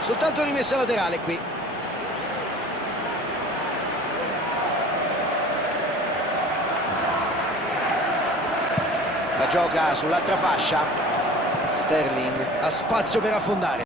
Soltanto rimessa laterale qui. La gioca sull'altra fascia. Sterling ha spazio per affondare.